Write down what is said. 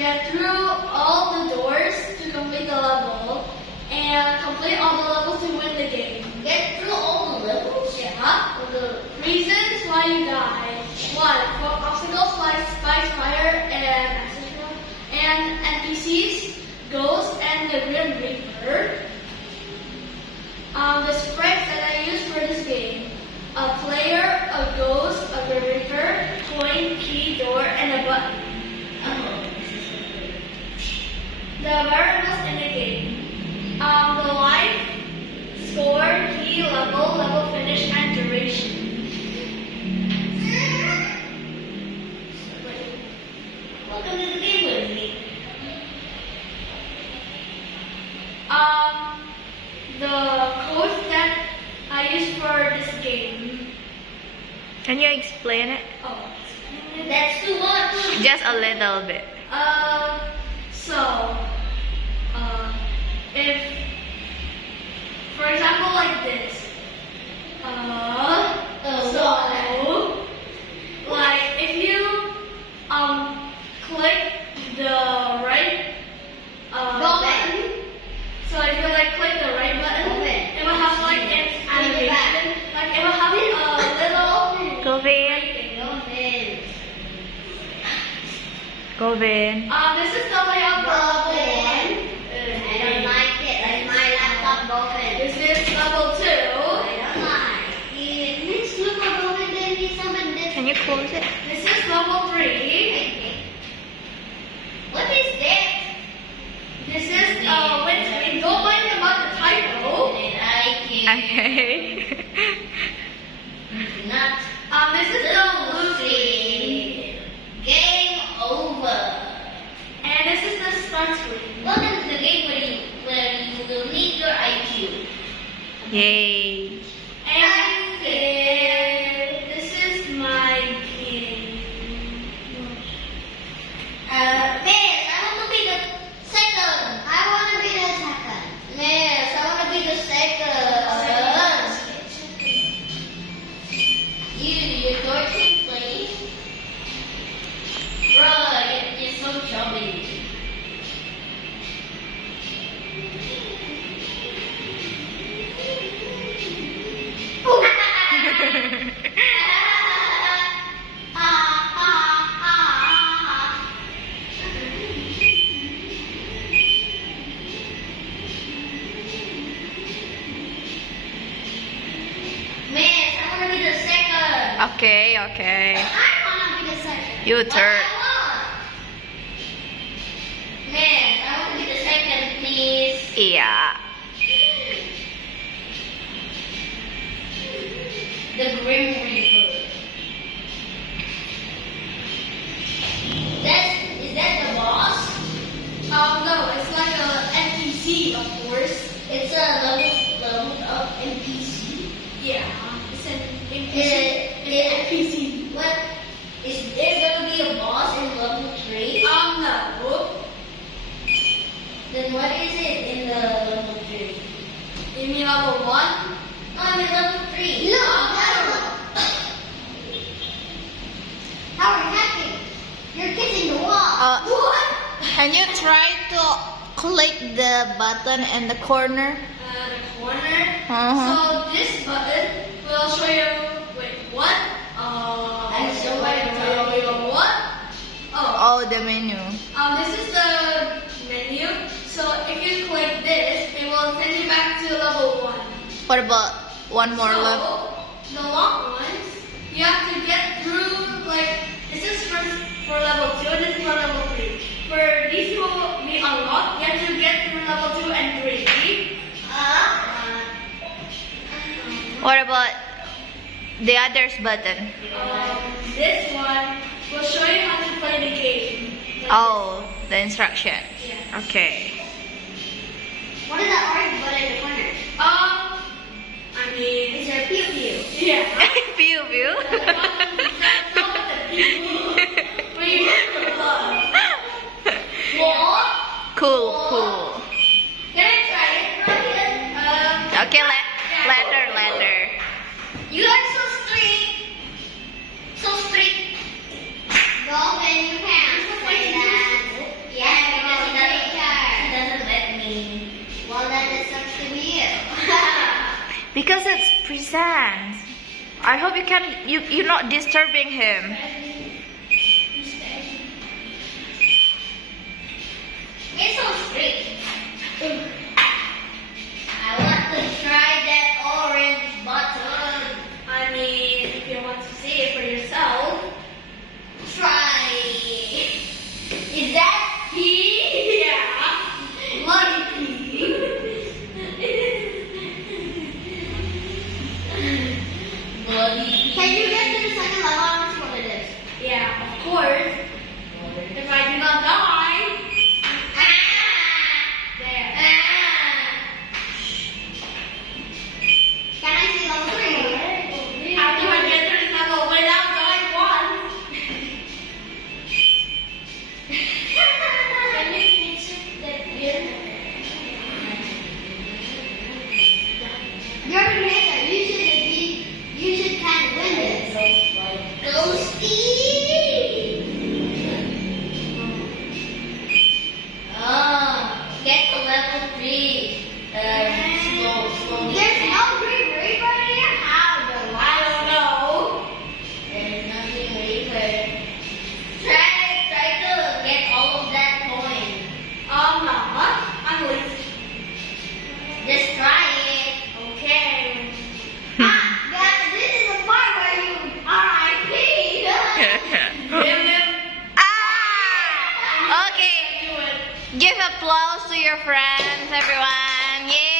get through all the doors to complete the level, and complete all the levels to win the game. Get through all the levels? Yeah. The reasons why you die. 1. For obstacles like spikes, fire, and etc. And NPCs, ghosts, and the Grim Reaper. The sprites that I use for this game. A player, a ghost, a Grim Reaper, coin, key, door, and a button. The variables in the game. The life, score, key, level finish, and duration. Welcome to the game with me. The codes that I use for this game. Can you explain it? Oh, That's too much. Just a little bit. So, if, for example, like this. Like if you click the right button. So if you like click the right button, it will have like an animation. Like it will have a little. Go Vin. Go Vin. This is the layout for level 1. I don't like it. Like my laptop broken. This is level 2. I don't like it. Let's look at broken then we summon this. Can you close it? This is level 3. What is that? This is when don't mind about the typo. Okay. Not. This is the Lucy. Game over. And this is the start screen. Welcome to the game where you will need your IQ. Yay. And this is my game. Miss, I want to be the second. I want to be the second. Miss, I want to be the second. Your 13th place. Bruh, you're so chubby. Miss, I want to be the second. Okay, okay. I want to be the second. You But turn. I want. Miss, I want to be the second, please. Yeah. The Grim Reaper. Is that the boss? No, it's like a NPC, of course. It's a level up NPC. Yeah, it's an NPC. What? Is there gonna be a boss in level 3? No. Then what is it in the level 3? You mean level 1? No, I mean level 3. No, how are you hacking? You're kissing the wall. What? Can you try to click the button in the corner? The corner. Uh-huh. So this button will show you. Wait, what? I show you what? Oh, the menu. This is the menu. So if you click this, it will send you back to level 1. What about one more So, level? the long ones, you have to get through, like, this is for level 2, and this is for level 3. For these to be unlocked, you have to get through level 2 and 3. What about the others button? This one will show you how to play the game. Like Oh, the instruction. this. Yeah. Okay. What is that orange button in the corner? I mean, Is there a pew pew? yeah. Pew pew. That's not what the people. But you have to love. What? Cool, cool. Can I try it, Ryan? Okay, later. You are so strict. So strict. Dolphin, you can't say that. Because it's present. I hope you're not disturbing him. It's so strict. I want to try that orange button. I mean, if you want to see it for yourself. Try. Is that pea? Yeah. Monkey. Bloody. Can you get to the second level? I want to see what it is. Yeah, of course. If I do not die. There. Can I see level 3? After I get to this level without dying once. Can you finish that beer? You're the creator. You should kind of win this. Go Steve! Get to level 3. Slow. There's no green reaper here? How the I don't know. There's nothing reaper. Try to get all of that coin. I'm lazy. Just try it. Okay. This is the part where you R.I.P. Ah! Okay. Do it. Give applause to your friends, everyone. Yay!